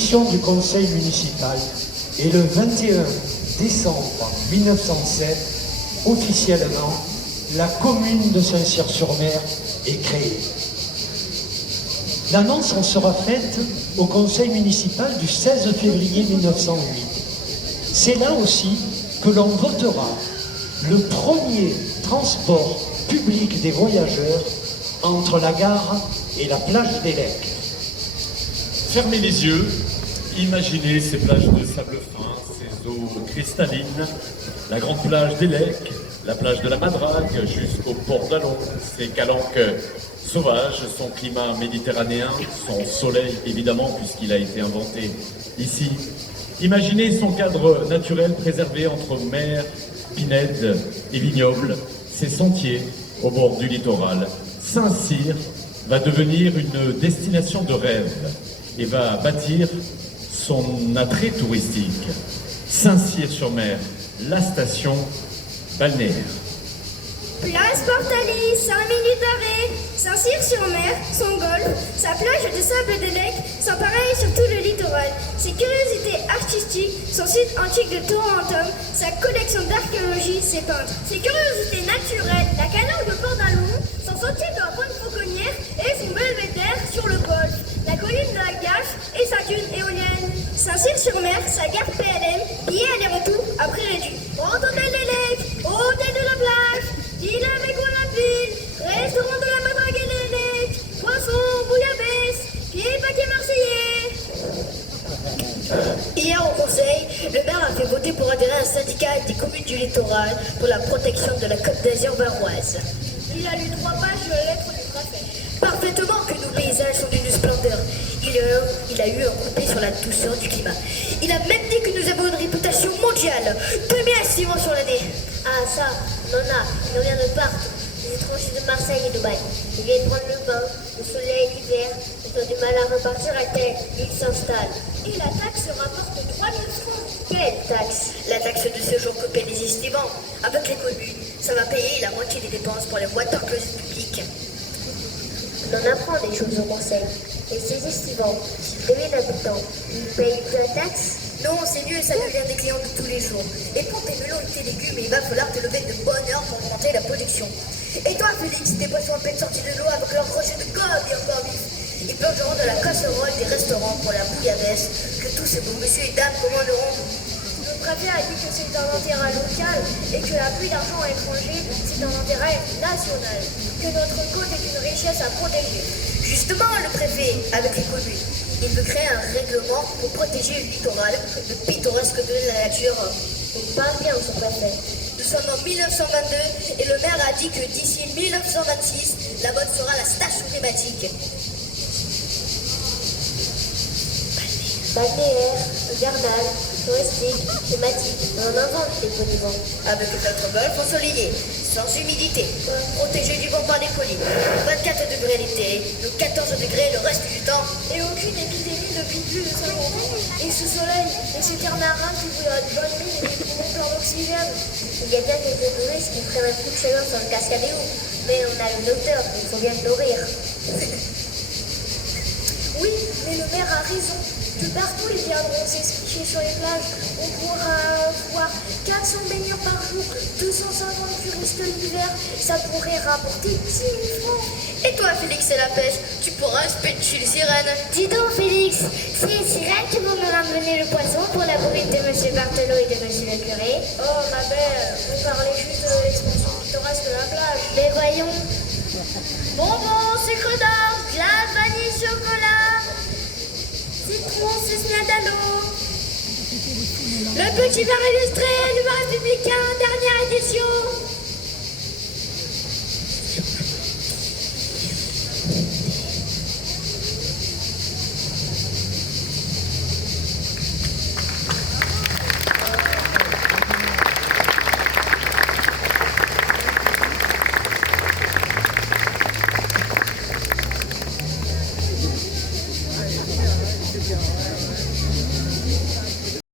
mission du conseil municipal et le 21 décembre 1907, officiellement, la commune de Saint-Cyr-sur-Mer est créée. L'annonce en sera faite au conseil municipal du 16 février 1908. C'est là aussi que l'on votera le premier transport public des voyageurs entre la gare et la plage des Lecs. Fermez les yeux, imaginez ces plages de sable fin, ces eaux cristallines, la grande plage des Lecs, la plage de la Madrague jusqu'au port d'Allon, ses calanques sauvages, son climat méditerranéen, son soleil évidemment puisqu'il a été inventé ici. Imaginez son cadre naturel préservé entre mer, pinède et vignoble, ses sentiers au bord du littoral. Saint-Cyr va devenir une destination de rêve et va bâtir son attrait touristique. Saint-Cyr-sur-Mer, la station balnéaire. Place Portalis, 5 minutes d'arrêt. Saint-Cyr-sur-Mer, son golfe, sa plage de sable de Lec, sont pareils sur tout le littoral. Ses curiosités artistiques, son site antique de Torontum, sa collection d'archéologie, ses peintres. Ses curiosités naturelles, la calanque de Port d'Allon, son sentier de la Pointe Fauconnière et son belvédère sur le golfe, la colline de la Gaffe et sa dune éolienne. Saint-Cyr-sur-Mer, sa gare PLM, billets aller-retour à prix réduit. Hôtel des Lecs, hôtel de la plage, ville avec Olympique, restaurant de la Madrague et les Lecs, poisson, bouillabaisse, pied paquet marseillais. Hier au conseil, le maire a fait voter pour adhérer à un syndicat des communes du littoral pour la protection de la Côte d'Azur varoise. Il a lu 3 pages de lettres du préfet. Parfaitement que nos paysages sont d'une splendeur. Il a eu un coupé sur la douceur du climat. Il a même dit que nous avons une réputation mondiale. 2000 accidents sur l'année. Ah ça, Nona, il revient de partout. Les étrangers de Marseille et Dubaï. Ils viennent prendre le bain, le soleil, l'hiver. Ils ont du mal à repartir à terre. Ils s'installent. Et la taxe rapporte 3000 francs. Quelle taxe? La taxe de séjour que paient les estivants. Avec les communes, ça va payer la moitié des dépenses pour les water closets publics. On en apprend des choses au conseil. Et ces estivants, s'ils deviennent habitants, ils payent plus la taxe? Non, c'est mieux, ça devient des clients de tous les jours. Et pour tes melons et tes légumes, il va falloir te lever de bonne heure pour augmenter la production. Et toi, Félix, tes poissons à peine sortis de l'eau avec leur crochet de gobe et encore vif. Ils plongeront de la casserole des restaurants pour la bouillabaisse que tous ces beaux messieurs et dames commanderont. Le préfet a dit que c'est un intérêt local et que la pluie d'argent étranger, c'est un intérêt national. Que notre côte est une richesse à protéger. Justement, le préfet, avec les communes, il veut créer un règlement pour protéger le littoral, le pittoresque de la nature. Il parle bien, ce préfet. Nous sommes en 1922 et le maire a dit que d'ici 1926, la mode sera la station thématique. Balnéaire, hivernal, touristique, thématique. On en invente des polymorphes. Avec notre golfe ensoleillé, sans humidité, protégé du vent par des collines, 24 degrés l'été, le 14 degrés le reste du temps. Et aucune épidémie depuis plus de 50 ans. Et ce soleil, et ces terres marins qui voudra de bonnes mines et des poumons pleins d'oxygène. Il y a bien quelques touristes qui feraient un coup de chaleur sur le Cascadéo. Mais on a le docteur, il faut bien le nourrir. Oui, mais le maire a raison. De partout, ils viendront s'esquicher sur les plages. On pourra voir 400 baigneurs par jour, 250 touristes l'hiver. Ça pourrait rapporter 10 000 francs. Et toi, Félix et la pêche, tu pourras chez les sirènes. Dis donc, Félix, c'est les sirènes qui vont me ramener le poisson pour la bourrine de M. Barthelot et de M. le curé. Oh, ma belle, on parlait juste de l'expansion pittoresque de la plage. Mais voyons. Bonbons, sucre d'orge, glace, vanille, chocolat, citron, sesmiadano. Le petit verre illustré du Bar républicain, dernière édition.